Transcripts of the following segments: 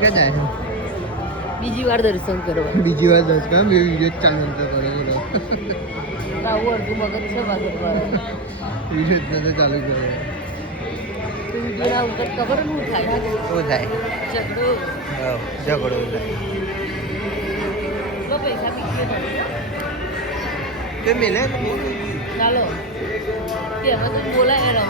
ક્યાં જાય છે? બીજી વાર દર્શન કરવા. બીજી વાર દર્શન કરવા મેં વિડીયો ચાલુ નતો કર્યો. આવું અડધું મગજ છે બાજુ વિડીયો તો ચાલુ કર્યો. વિડીયોના ઉપર ખબર શું થાય? શું થાય? ઝઘડો. ઝઘડો થાય. પૈસા પીકે કે મેલે ચાલો કે હવે તો બોલાય રહો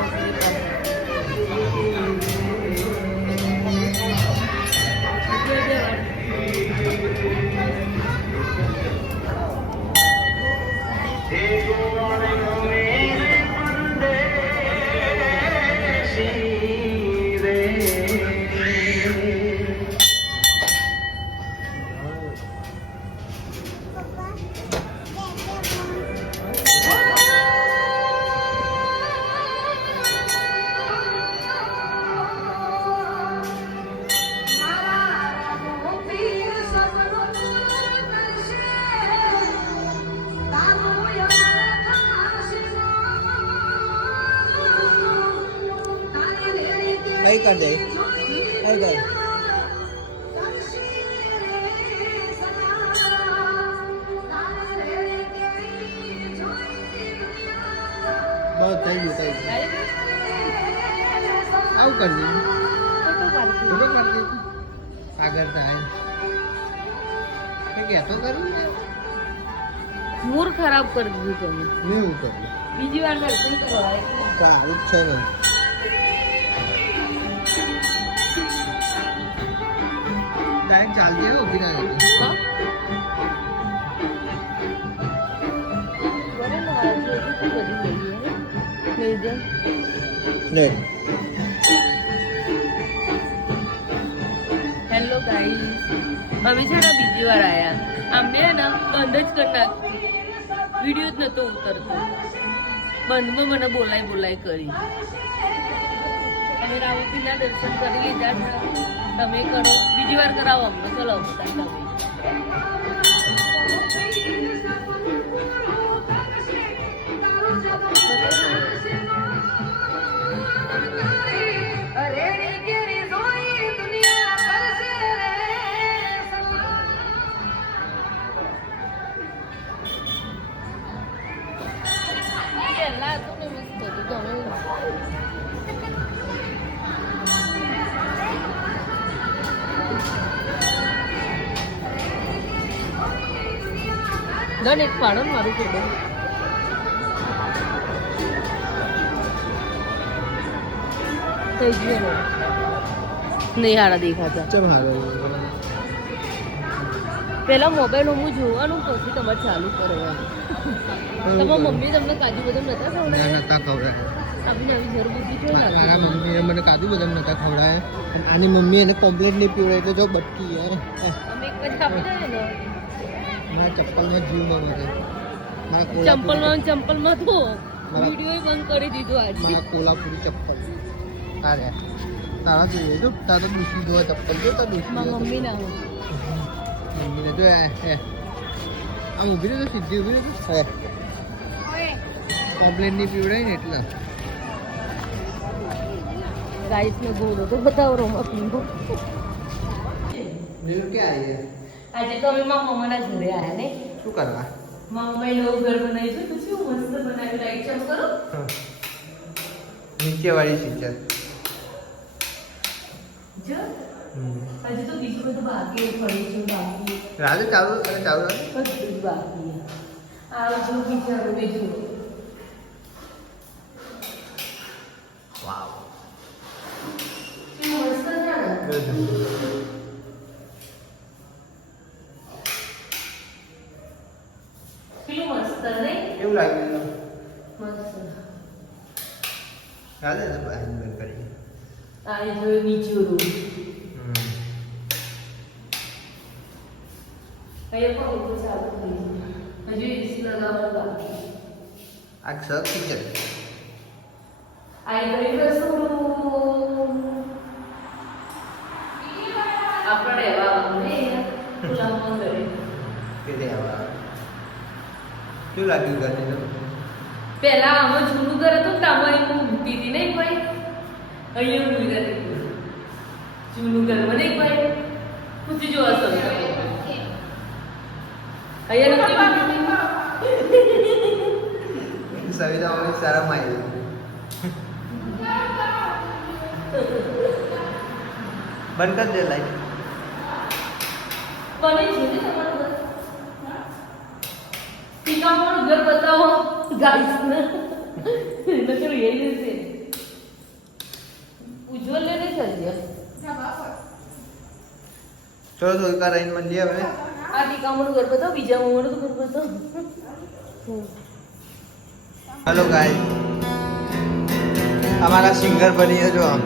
કઈ કર દે કઈ દે બસ થઈ ગયું આવું કરી દે ફોટો કરી દે આગળ થાય કહેતો કરું મૂડ ખરાબ કરી દીધું તમે. મેં એવું કર્યું બીજી વાર દર્શન કરવા સારું જ છે ને ડાયરેક્ટ ચાલતી હોય ઉભી ના રહેતી હેલો ગાઈસ, અમે છે ને બીજી વાર આયા. અમને ને બંધ જ કરી નાખી, વિડીયો જ નતો ઉતરતો. બંધમાં મને બોલાય કરી. તમે રામપીના દર્શન કરી લીધા છે, તમે કરો બીજી વાર કરાવો અમને. ચલો તમે ગણ એક પાડો ને મારું ફોટો. થઈ ગયો નહીં હારા દેખાતા. ચમ હારો પેલા મોબાઈલ હું જોવાનું પછી તમારે ચાલુ કરવાનું. તમારા મમ્મી તમને કાજુ બદામ નતા ખવડાવ્યા? નતા ખવડાય. આપણી આવી ઘર બુદ્ધિ જોઈ લાગે. મારા મમ્મીએ મને કાજુ બદામ નતા ખવડાયા. આની મમ્મી એને કમ્પ્લેટ નહીં પીવડાય એટલે જો બટકી યાર. અમે એક પછી કાપી દઈએ ને. મારા ચપ્પલમાં જીવ ન મળે. ચંપલમાં તો વિડીયો બંધ કરી દીધો આજે. મારા કોલ્હાપુરી ચપ્પલ તારે તારા જોઈએ જો તારા દૂસરી દો ચપ્પલ જો તાર દૂસરી મારા મમ્મી ના મમ્મીને જો હે આમ ઊભી રહે તો સીધી ઊભી રહે હે કમ્પ્લેન નહીં પીવડાય ને એટલા ગાઈસ ને બોલો તો બતાવો રોમા પીવો. મેં ક્યાં આવી આજે તો અમે મારા મમ્માના ઘરે આવ્યા ને. શું કરવા? મારા મમ્માએ નવું ઘર બનાવ્યું છે. તો શું મસ્ત બનાવ્યું. લાઈટ ચાલુ કરો. નીચે વાળી સીચર જો હજી તો બીજું બધું બાકી ફર્નિચર બાકી રાજે ચાલુ અને ચાલુ બધું જ બાકી. આવજો વિચારો બીજું. વાવ શું મસ્ત છે ને. કેટલું મસ્ત નહીં? કેવું લાગ્યું? મસ્ત. ચાલે તો બંધ કરી આ જો બીજો રૂમ. અહીંયા પણ બધું ચાલુ થઈ ગયું. હજુ એસી લગાવવાનું બાકી. આ સબ સીચર આ ગઈ વસ્તુ આપણે રહેવાનું ને ખુલ્લામાં ઘરે. કે આવા કેવું લાગ્યું ઘરને? પહેલા આમાં જૂનું ઘર હતું ને આમાં હું ઊંઘતી હતી નહીં ભાઈ. અહીંયા ઊંઘી હતી જૂનું ઘરમાં નહીં ભાઈ. ખુશી જોવા સવિતા અહીંયા નથી સવિતા મમ્મી સારા માં બંધ કર દે લાઈટ બને છે ને તમારું ઘર ટીકામાં ઘર બતાવો ગાઈસ ને નકર એ છે ઉજ્જવલ ને સર્જ્યા ચલો તો એક રાઈન માં લે હવે આ ટીકામાં ઘર બતાવો બીજા મમ્મીનું તો ઘર બતાવો हेलो गाइस हमारा सिंगर बनी है जो हम